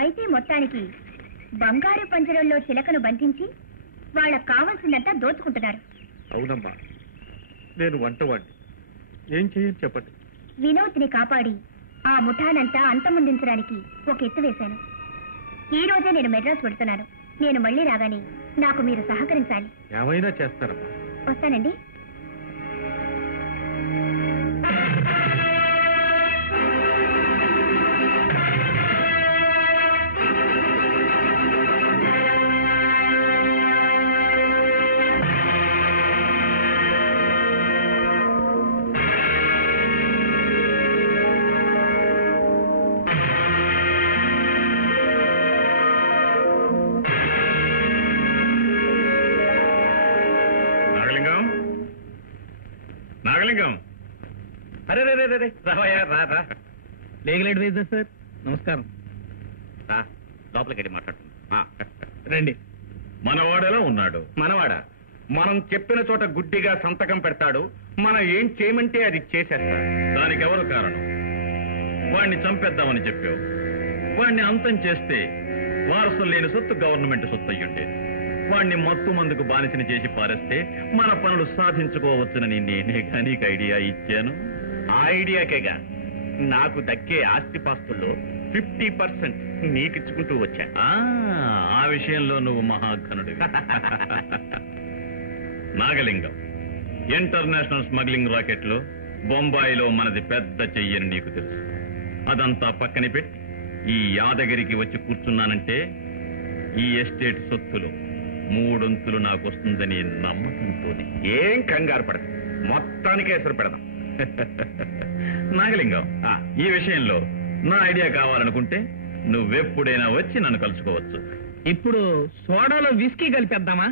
అయితే మొత్తానికి బంగారు పంజరంలో చిలకను బంధించి వాళ్ళకు కావాల్సిందంతా దోచుకుంటున్నారు. అవునమ్మా, నేను వంటవాడిని, ఏం చేయని చెప్పండి. వినోద్ని కాపాడి ఆ ముఠానంతా అంతమొందించడానికి ఒక ఎత్తు వేశాను. ఈ రోజే నేను మెడ్రాస్ వెళ్తున్నాను. నేను మళ్ళీ రాగానే నాకు మీరు సహకరించాలి. ఏమైనా చేస్తారమ్మా. వస్తానండి. నాగలింగం, అరే రే రే రే రావయ్యా, రా రా. లేగలేడు వేద్దా సార్? నమస్కారం. లోపలికి వెళ్ళి మాట్లాడుతున్నా. రండి. మనవాడేలా ఉన్నాడు. మనవాడా? మనం చెప్పిన చోట గుడ్డిగా సంతకం పెడతాడు, మనం ఏం చేయమంటే అది చేసేస్తాడు. దానికి ఎవరు కారణం? వాణ్ణి చంపేద్దామని చెప్పావు. వాణ్ణి అంతం చేస్తే వారసులు లేని సొత్తు గవర్నమెంట్ సొత్తు అయ్యుండేది. వాణ్ణి మత్తు మందుకు బానిసని చేసి పారేస్తే మన పనులు సాధించుకోవచ్చునని నేనే నీకు ఐడియా ఇచ్చాను. ఆ ఐడియాకేగా నాకు దక్కే ఆస్తిపాస్తుల్లో 50% నీకిచ్చుకుంటూ వచ్చా. ఆ విషయంలో నువ్వు మహాఘనుడివి. నాగలింగం, ఇంటర్నేషనల్ స్మగ్లింగ్ రాకెట్లో బొంబాయిలో మనది పెద్ద చెయ్యని నీకు తెలుసు. అదంతా పక్కన పెట్టి ఈ యాదగిరికి వచ్చి కూర్చున్నానంటే ఈ ఎస్టేట్ సొత్తులు 3 నాకు వస్తుందని నమ్మకంతో ఏం కంగారు పడదు, మొత్తానికి ఎసరు పెడదాం. నాగలింగం, ఈ విషయంలో నా ఐడియా కావాలనుకుంటే నువ్వెప్పుడైనా వచ్చి నన్ను కలుసుకోవచ్చు. ఇప్పుడు సోడాలో విస్కీ కలిపేద్దామా?